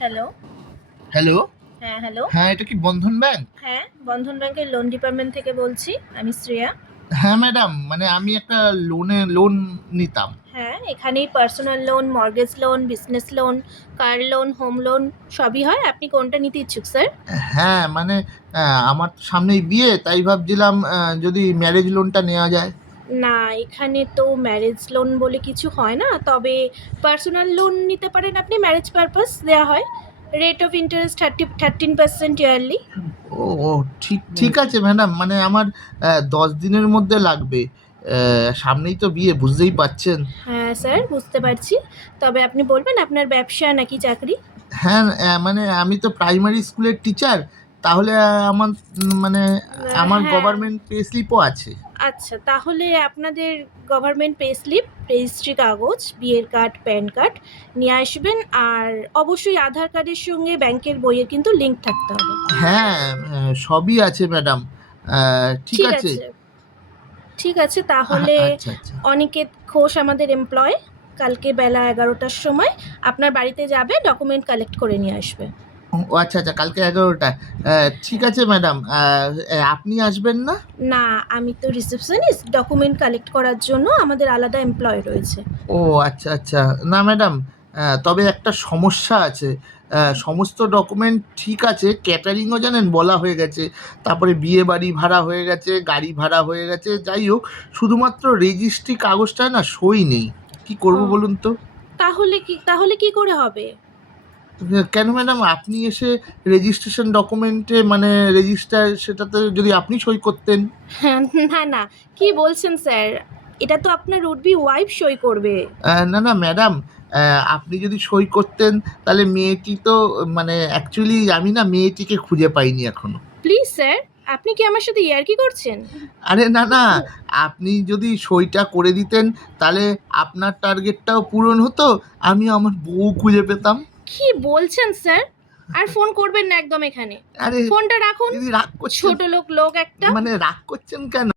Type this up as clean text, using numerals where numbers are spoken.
Hello. Hello. হ্যাঁ, hello. হ্যাঁ, এটা কি বন্ধন ব্যাংক? হ্যাঁ, বন্ধন ব্যাংকের লোন ডিপার্টমেন্ট থেকে বলছি। আমি শ্রেয়া। হ্যাঁ ম্যাডাম, মানে আমি একটা লোন নিতাম। হ্যাঁ, এখানেই personal loan, mortgage loan, business loan, car loan, home loan সবই হয়। আপনি কোনটা নিতে ইচ্ছুক স্যার? হ্যাঁ, মানে আমার তো সামনেই বিয়ে, তাই ভাবছিলাম যদি ম্যারেজ লোনটা নেওয়া যায়। না, এখানে তো ম্যারেজ লোন বলে কিছু হয় না। তবে পার্সোনাল লোন নিতে পারেন আপনি, ম্যারেজ পারপাস দেয়া হয়। Rate of interest 13% yearly. ও ও ঠিক আছে ম্যাডাম, মানে আমার 10 দিনের মধ্যে লাগবে। সামনেই তো বিয়ে, বুঝতেই পারছেন। হ্যাঁ স্যার, বুঝতে পারছি। তবে আপনি বলবেন আপনার ব্যবসা নাকি চাকরি? হ্যাঁ, মানে আমি তো প্রাইমারি স্কুলের টিচার। তাহলে আমার মানে আমার হ্যাঁ। গভর্নমেন্ট পে স্লিপও আছে। আচ্ছা, তাহলে আপনাদের গভর্নমেন্ট পে স্লিপ, রেজিস্ট্রি কাগজ, বিয়ের কার্ড, প্যান কার্ড নিয়ে আসবেন। আর অবশ্যই আধার কার্ডের সঙ্গে ব্যাংকের বইয়ের কিন্তু লিঙ্ক থাকতে হবে। হ্যাঁ, সবই আছে ম্যাডাম। ঠিক ঠিক আছে। আছে, ঠিক আছে। তাহলে আচ্ছা, আচ্ছা। অনিকেত ঘোষ আমাদের এমপ্লয় কালকে বেলা 11টার সময় আপনার বাড়িতে যাবে, ডকুমেন্ট কালেক্ট করে নিয়ে আসবে। ও আচ্ছা, আচ্ছা, কালকে 11টা। ঠিক আছে ম্যাডাম। আপনি আসবেন না? না, আমি তো রিসেপশনিস্ট, ডকুমেন্ট কালেক্ট করার জন্য আমাদের আলাদা এমপ্লয় রয়েছে। ও আচ্ছা, আচ্ছা। না ম্যাডাম, তবে একটা সমস্যা আছে। সমস্ত ডকুমেন্ট ঠিক আছে, ক্যাটারিংও জানেন বলা হয়ে গেছে। তারপরে বিয়ে বাড়ি ভাড়া হয়ে গেছে, গাড়ি ভাড়া হয়ে গেছে। যাই হোক, শুধুমাত্র রেজিস্ট্রি কাগজটায় না সই নেই। কি করব ও, বলুন তো? তাহলে কি করে হবে? কেন ম্যাডাম, আপনি এসে রেজিস্ট্রেশন ডকুমেন্টে মানে রেজিস্টার সেটাতে যদি আপনি সই করতেন। হ্যাঁ, না, না, কি বলছেন স্যার? এটা তো আপনার উড বি ওয়াইফ সই করবে। না, না ম্যাডাম, আপনি যদি সই করতেন তাহলে মেয়েটি তো মানে অ্যাকচুয়ালি আমি না মেয়েটিকে খুঁজে পাইনি এখনো। প্লিজ স্যার, আপনি কি আমার সাথে ইয়ার্কি করছেন? আরে না, না, আপনি যদি সইটা করে দিতেন তাহলে আপনার টার্গেটটাও পূরণ হতো, আমিও আমার বউ খুঁজে পেতাম। কি বলছেন স্যার? আর ফোন করবেন না একদম এখানে। আরে ফোনটা রাখুন। দিদি রাগ করছেন? ছোট লোক একটা। মানে রাগ করছেন কেন?